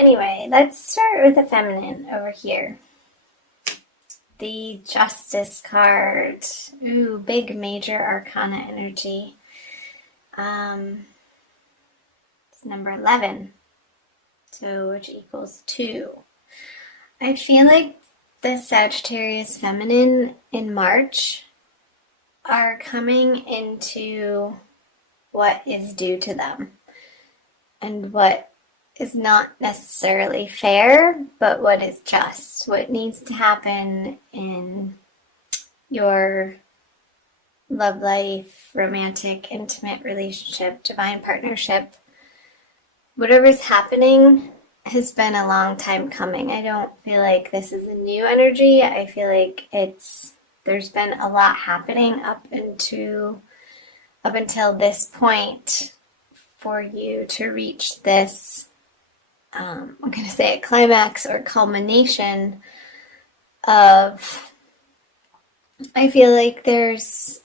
Anyway, let's start with the feminine over here. The Justice card. Ooh, big major arcana energy. It's number 11. So, which equals 2. I feel like the Sagittarius feminine in March are coming into what is due to them and what is not necessarily fair, but what is just, what needs to happen in your love life, romantic, intimate relationship, divine partnership. Whatever's happening has been a long time coming. I don't feel like this is a new energy. I feel like there's been a lot happening up until this point for you to reach this, I'm going to say a climax or culmination of, I feel like there's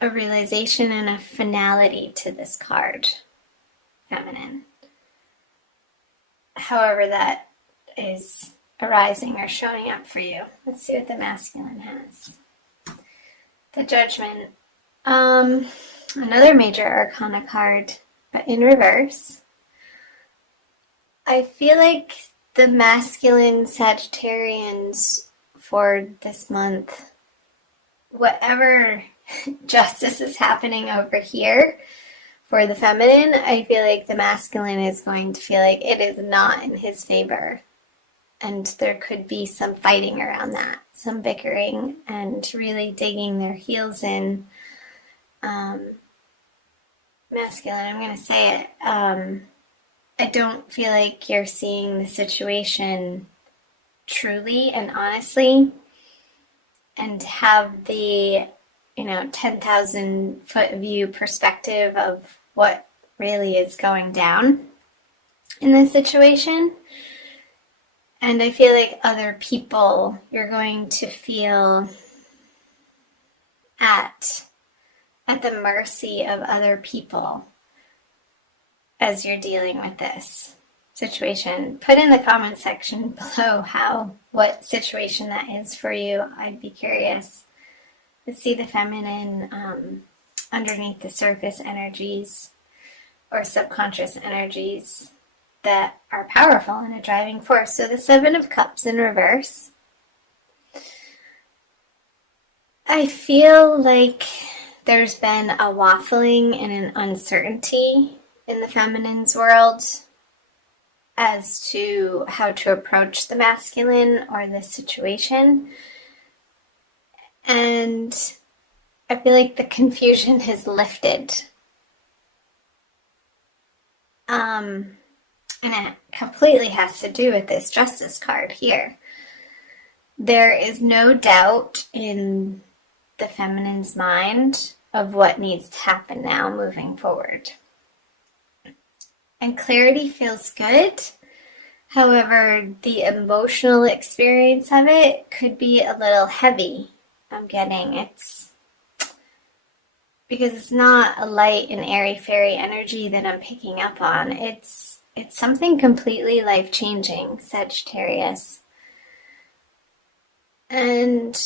a realization and a finality to this card, feminine. However that is arising or showing up for you. Let's see what the masculine has. The Judgment. Another major arcana card, but in reverse. I feel like the masculine Sagittarians for this month, whatever justice is happening over here for the feminine, I feel like the masculine is going to feel like it is not in his favor. And there could be some fighting around that, some bickering, and really digging their heels in. Masculine, I'm going to say it. I don't feel like you're seeing the situation truly and honestly and have the 10,000 foot view perspective of what really is going down in this situation. And I feel like other people, you're going to feel at the mercy of other people as you're dealing with this situation. Put in the comment section below what situation that is for you. I'd be curious to see the feminine underneath the surface energies or subconscious energies that are powerful and a driving force. So the Seven of Cups in reverse. I feel like there's been a waffling and an uncertainty in the feminine's world as to how to approach the masculine or this situation. And I feel like the confusion has lifted. And it completely has to do with this Justice card here. There is no doubt in the feminine's mind of what needs to happen now moving forward. And clarity feels good. However, the emotional experience of it could be a little heavy. I'm getting it's because it's not a light and airy-fairy energy that I'm picking up on. It's something completely life-changing, Sagittarius. And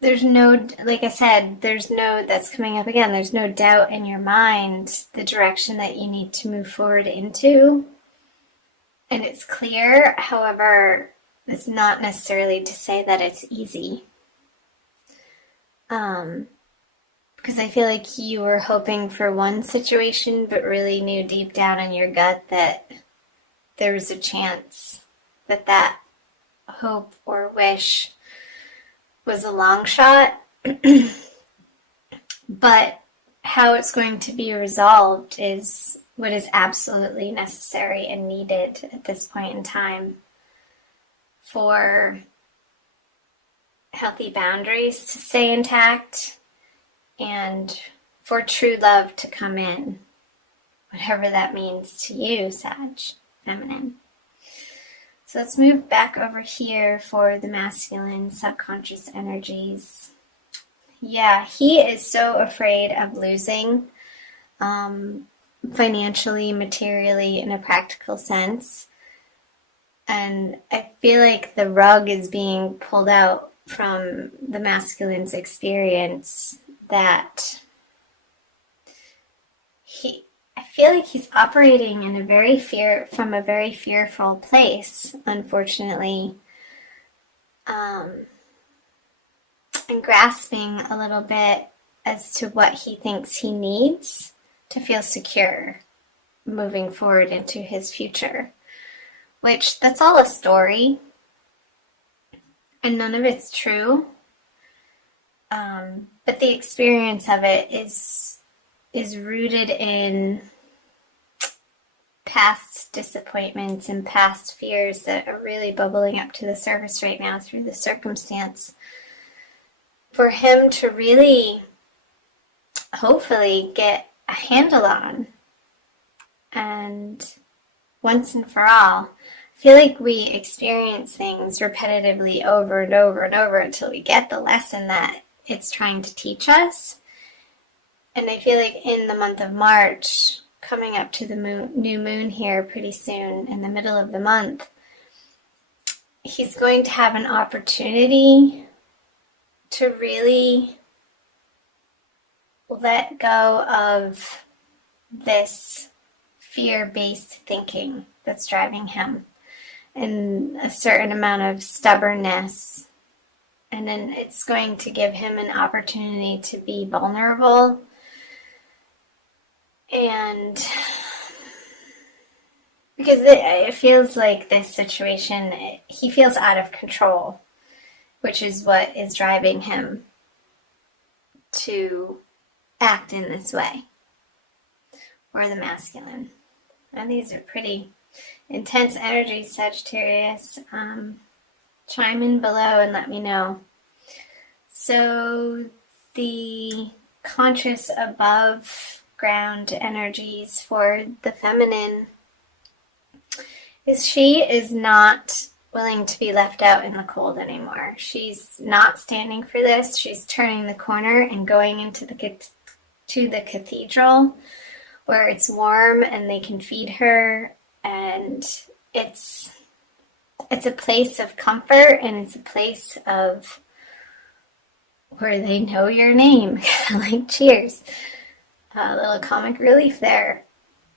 there's no, like I said, that's coming up again, there's no doubt in your mind the direction that you need to move forward into. And it's clear, however, it's not necessarily to say that it's easy. Because I feel like you were hoping for one situation, but really knew deep down in your gut that there was a chance that hope or wish was a long shot. But how it's going to be resolved is what is absolutely necessary and needed at this point in time for healthy boundaries to stay intact and for true love to come in, whatever that means to you, Sag, feminine. So let's move back over here for the masculine subconscious energies. Yeah, he is so afraid of losing financially, materially, in a practical sense. And I feel like the rug is being pulled out from the masculine's experience, that I feel like he's operating in from a very fearful place, unfortunately, um, and grasping a little bit as to what he thinks he needs to feel secure moving forward into his future. Which, that's all a story, and none of it's true. But the experience of it is rooted in past disappointments and past fears that are really bubbling up to the surface right now through the circumstance. For him to really, hopefully, get a handle on, and once and for all, I feel like we experience things repetitively over and over and over until we get the lesson that it's trying to teach us. And I feel like in the month of March, coming up to the new moon here pretty soon, in the middle of the month, he's going to have an opportunity to really let go of this fear-based thinking that's driving him, and a certain amount of stubbornness. And then it's going to give him an opportunity to be vulnerable, and because it feels like this situation, he feels out of control, which is what is driving him to act in this way, or the masculine. And these are pretty intense energies, Sagittarius. Chime in below and let me know. So the conscious above ground energies for the feminine is she is not willing to be left out in the cold anymore. She's not standing for this. She's turning the corner and going into the cathedral, where it's warm and they can feed her, and it's a place of comfort, and it's a place of where they know your name, like Cheers. A little comic relief there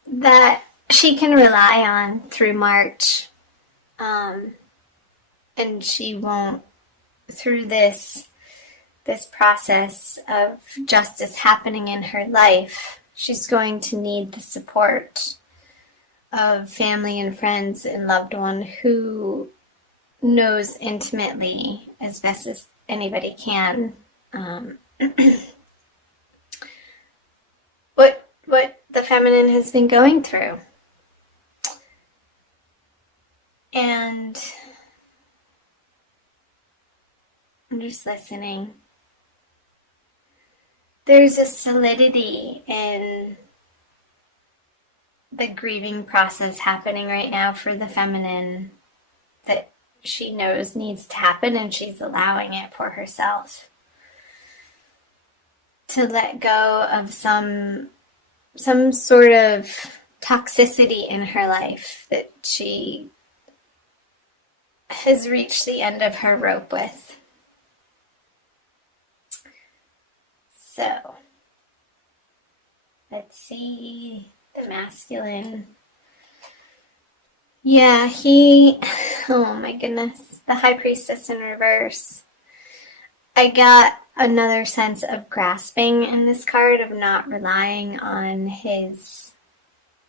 that she can rely on through March, and she won't, through this process of justice happening in her life, she's going to need the support of family and friends and loved one who knows intimately, as best as anybody can, what the feminine has been going through. And I'm just listening. There's a solidity in the grieving process happening right now for the feminine that she knows needs to happen, and she's allowing it for herself to let go of some sort of toxicity in her life that she has reached the end of her rope with. So, let's see the masculine. Yeah, oh my goodness, the High Priestess in reverse. I got another sense of grasping in this card, of not relying on his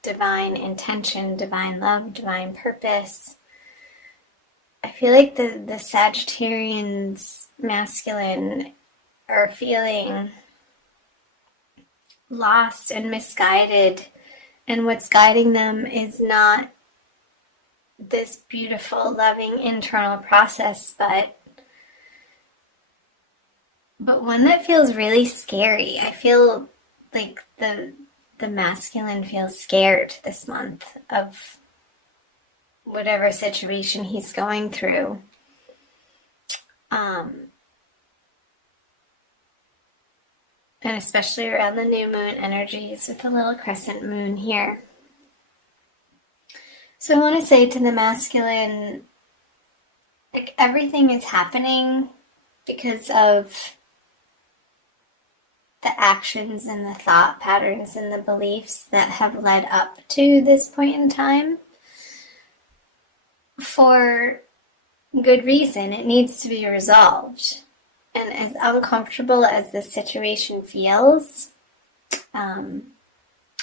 divine intention, divine love, divine purpose. I feel like the Sagittarians masculine are feeling lost and misguided, and what's guiding them is not this beautiful, loving internal process, but one that feels really scary. I feel like the masculine feels scared this month of whatever situation he's going through. And especially around the new moon energies with the little crescent moon here. So I want to say to the masculine, like everything is happening because of the actions and the thought patterns and the beliefs that have led up to this point in time for good reason. It needs to be resolved. And as uncomfortable as this situation feels, I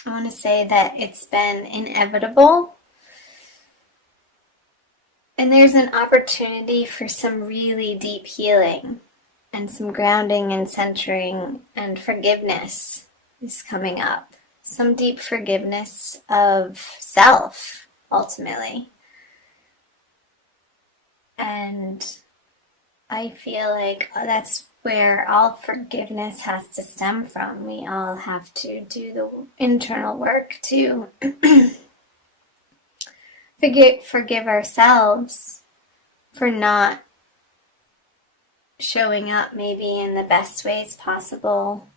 want to say that it's been inevitable. And there's an opportunity for some really deep healing and some grounding and centering and forgiveness is coming up. Some deep forgiveness of self, ultimately. And I feel like that's where all forgiveness has to stem from. We all have to do the internal work to forgive ourselves for not showing up maybe in the best ways possible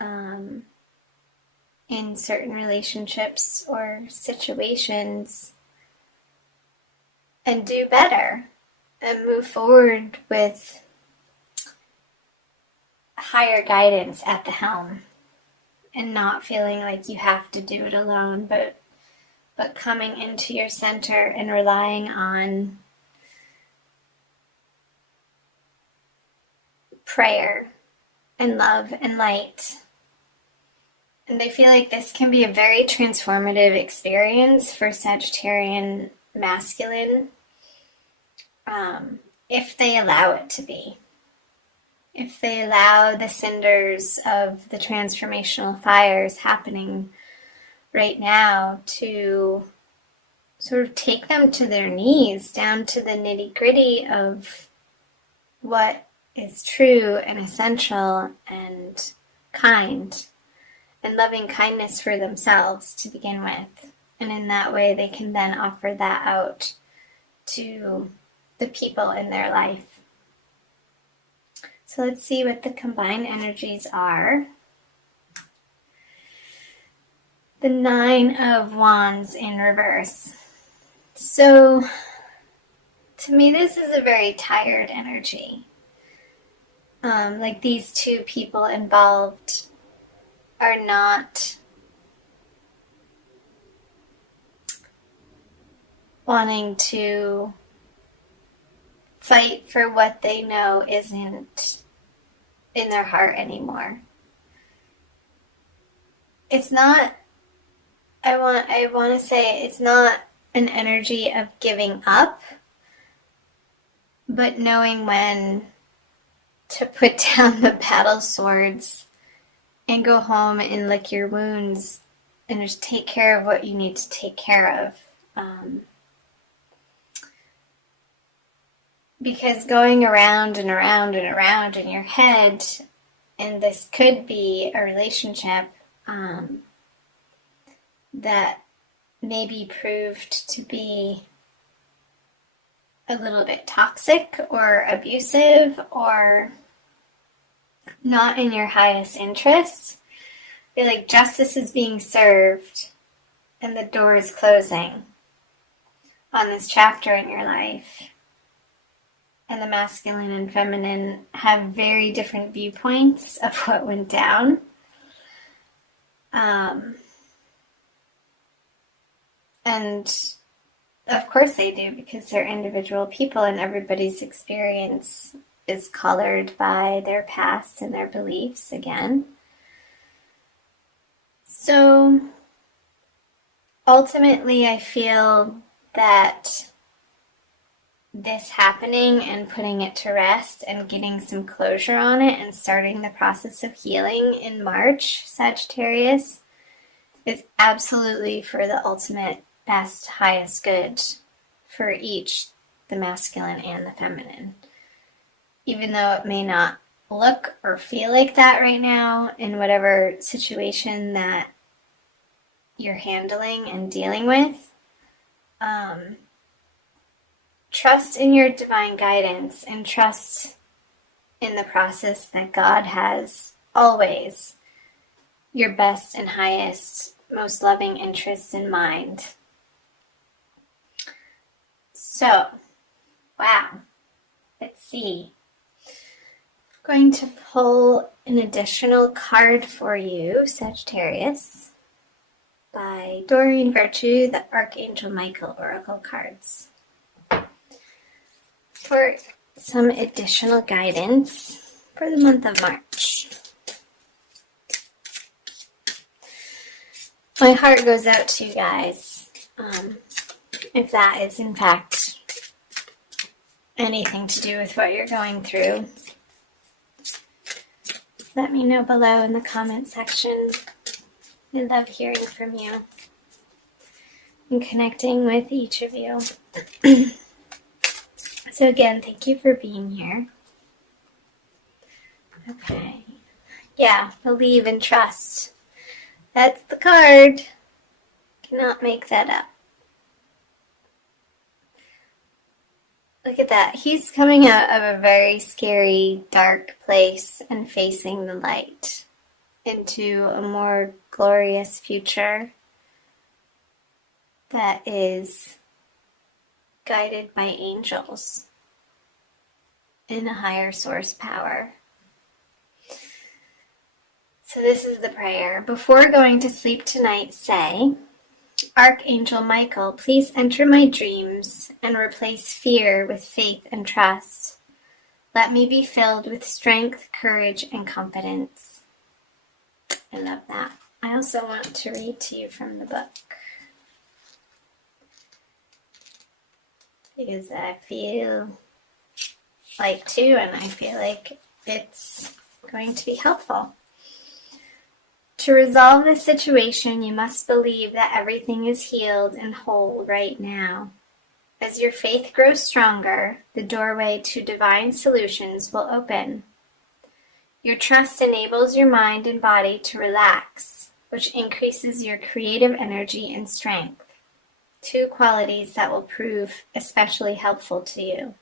in certain relationships or situations, and do better and move forward with higher guidance at the helm and not feeling like you have to do it alone, but coming into your center and relying on prayer and love and light. And I feel like this can be a very transformative experience for Sagittarian masculine, if they allow it to be. If they allow the cinders of the transformational fires happening right now to sort of take them to their knees, down to the nitty-gritty of what is true and essential and kind, and loving kindness for themselves to begin with. And in that way, they can then offer that out to the people in their life. So let's see what the combined energies are. The 9 of Wands in reverse. So, to me, this is a very tired energy. Like these two people involved are not wanting to fight for what they know isn't in their heart anymore. It's not, I want to say it's not an energy of giving up, but knowing when to put down the battle swords and go home and lick your wounds and just take care of what you need to take care of. Because going around and around and around in your head, and this could be a relationship that maybe proved to be a little bit toxic or abusive or not in your highest interest. I feel like justice is being served and the door is closing on this chapter in your life. And the masculine and feminine have very different viewpoints of what went down. And of course they do, because they're individual people and everybody's experience is colored by their past and their beliefs again. So ultimately, I feel that this happening and putting it to rest and getting some closure on it and starting the process of healing in March, Sagittarius, is absolutely for the ultimate best, highest good for each, the masculine and the feminine. Even though it may not look or feel like that right now in whatever situation that you're handling and dealing with, trust in your divine guidance and trust in the process that God has always your best and highest, most loving interests in mind. So, wow. Let's see. I'm going to pull an additional card for you, Sagittarius, by Doreen Virtue, the Archangel Michael Oracle cards, for some additional guidance for the month of March. My heart goes out to you guys, if that is in fact anything to do with what you're going through. Let me know below in the comment section. I love hearing from you and connecting with each of you. So again, thank you for being here. Okay. Yeah, believe and trust. That's the card. Cannot make that up. Look at that. He's coming out of a very scary, dark place and facing the light into a more glorious future that is guided by angels in a higher source power. So this is the prayer. Before going to sleep tonight, say, Archangel Michael, please enter my dreams and replace fear with faith and trust. Let me be filled with strength, courage, and confidence. I love that. I also want to read to you from the book, because I feel like too, and I feel like it's going to be helpful. To resolve this situation, you must believe that everything is healed and whole right now. As your faith grows stronger, the doorway to divine solutions will open. Your trust enables your mind and body to relax, which increases your creative energy and strength, two qualities that will prove especially helpful to you.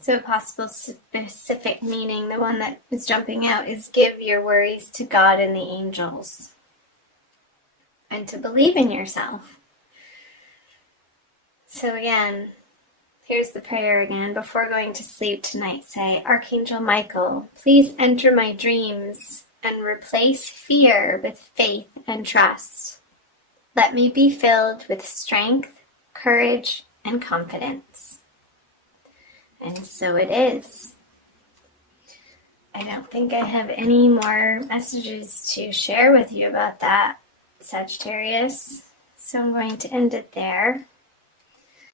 So a possible specific meaning, the one that is jumping out, is give your worries to God and the angels. And to believe in yourself. So again, here's the prayer again. Before going to sleep tonight, say, Archangel Michael, please enter my dreams and replace fear with faith and trust. Let me be filled with strength, courage, and confidence. And so it is. I don't think I have any more messages to share with you about that, Sagittarius. So I'm going to end it there.